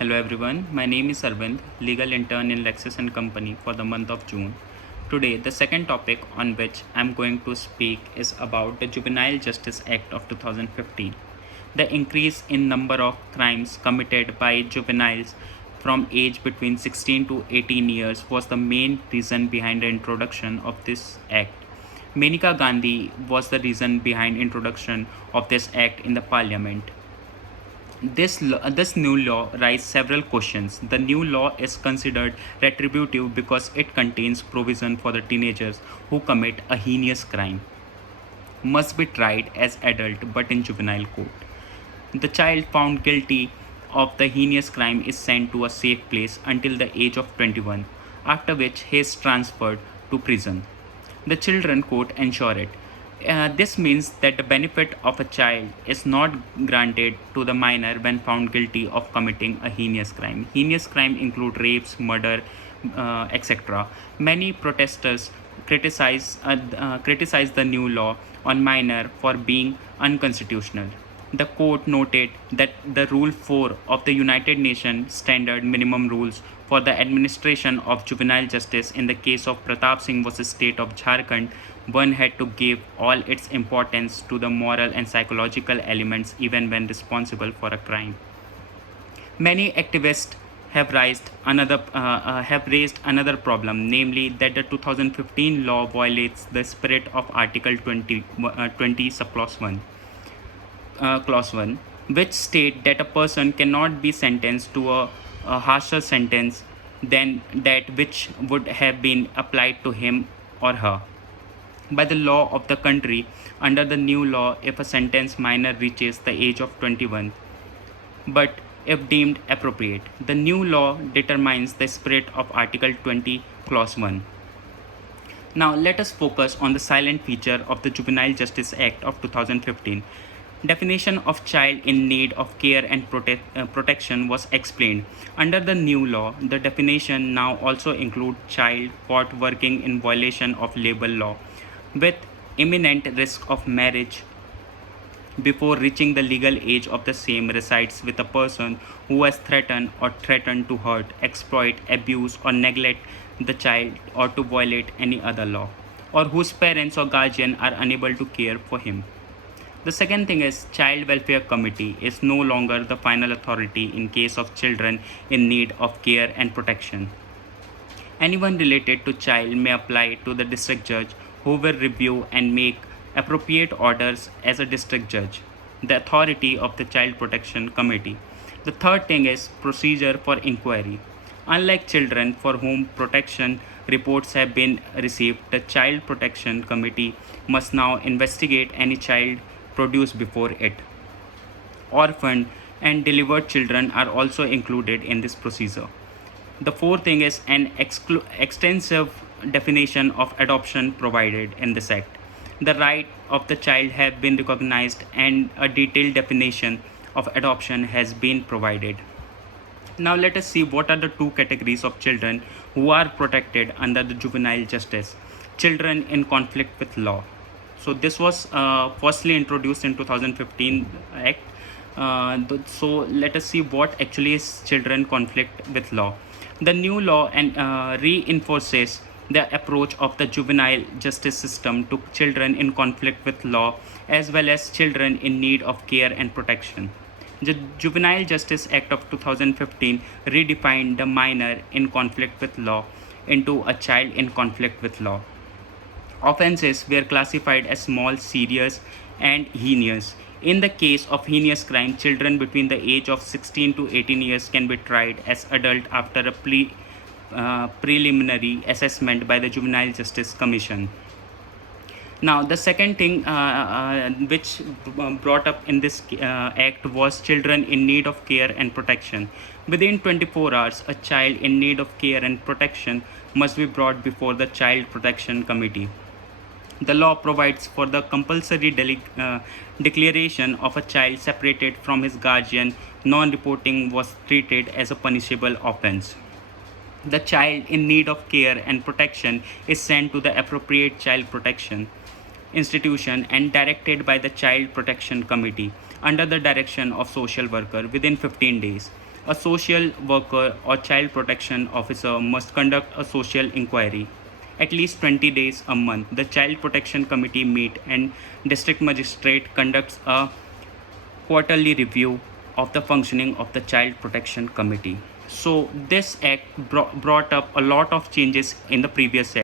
Hello everyone, my name is Arvind, legal intern in Lexis and Company for the month of June. Today, the second topic on which I'm going to speak is about the Juvenile Justice Act of 2015. The increase in number of crimes committed by juveniles from age between 16 to 18 years was the main reason behind the introduction of this act. Maneka Gandhi was the reason behind introduction of this act in the parliament. This new law raises several questions. The new law is considered retributive because it contains provision for the teenagers who commit a heinous crime must be tried as adult but in juvenile court. The child found guilty of the heinous crime is sent to a safe place until the age of 21, after which he is transferred to prison. The children court ensure it. This means that the benefit of a child is not granted to the minor when found guilty of committing a heinous crime. Heinous crime include rapes, murder, etc. Many protesters criticize the new law on minor for being unconstitutional. The court noted that the Rule 4 of the United Nations Standard Minimum Rules for the Administration of Juvenile Justice in the case of Pratap Singh vs. State of Jharkhand, one had to give all its importance to the moral and psychological elements even when responsible for a crime. Many activists have raised another problem, namely that the 2015 law violates the spirit of Article 20 subclause 1 clause 1, which state that a person cannot be sentenced to a harsher sentence than that which would have been applied to him or her by the law of the country. Under the new law, if a sentence minor reaches the age of 21, but if deemed appropriate, the new law determines the spirit of Article 20, Clause 1. Now, let us focus on the silent feature of the Juvenile Justice Act of 2015. Definition of child in need of care and protection was explained. Under the new law, the definition now also includes child caught working in violation of labor law with imminent risk of marriage before reaching the legal age of the same resides with a person who has threatened or threatened to hurt, exploit, abuse, or neglect the child or to violate any other law, or whose parents or guardian are unable to care for him. The second thing is Child Welfare Committee is no longer the final authority in case of children in need of care and protection. Anyone related to child may apply to the district judge who will review and make appropriate orders as a district judge, the authority of the Child Protection Committee. The third thing is procedure for inquiry. Unlike children for whom protection reports have been received, the Child Protection Committee must now investigate any child produced before it. Orphaned and delivered children are also included in this procedure. The fourth thing is an extensive definition of adoption provided in this act. The right of the child have been recognized and a detailed definition of adoption has been provided. Now let us see what are the two categories of children who are protected under the juvenile justice. Children in conflict with law. So this was firstly introduced in 2015 Act. So let us see what actually is children conflict with law. The new law reinforces the approach of the juvenile justice system to children in conflict with law as well as children in need of care and protection. The Juvenile Justice Act of 2015 redefined the minor in conflict with law into a child in conflict with law. Offenses were classified as small, serious, and heinous. In the case of heinous crime, children between the age of 16 to 18 years can be tried as adult after a preliminary assessment by the Juvenile Justice Commission. Now, the second thing which brought up in this act was children in need of care and protection. Within 24 hours, a child in need of care and protection must be brought before the Child Protection Committee. The law provides for the compulsory declaration of a child separated from his guardian. Non-reporting was treated as a punishable offense. The child in need of care and protection is sent to the appropriate child protection institution and directed by the Child Protection Committee under the direction of social worker within 15 days. a social worker or child protection officer must conduct a social inquiry. At least 20 days a month, the Child Protection Committee meet and district magistrate conducts a quarterly review of the functioning of the Child Protection Committee. So this act brought up a lot of changes in the previous act.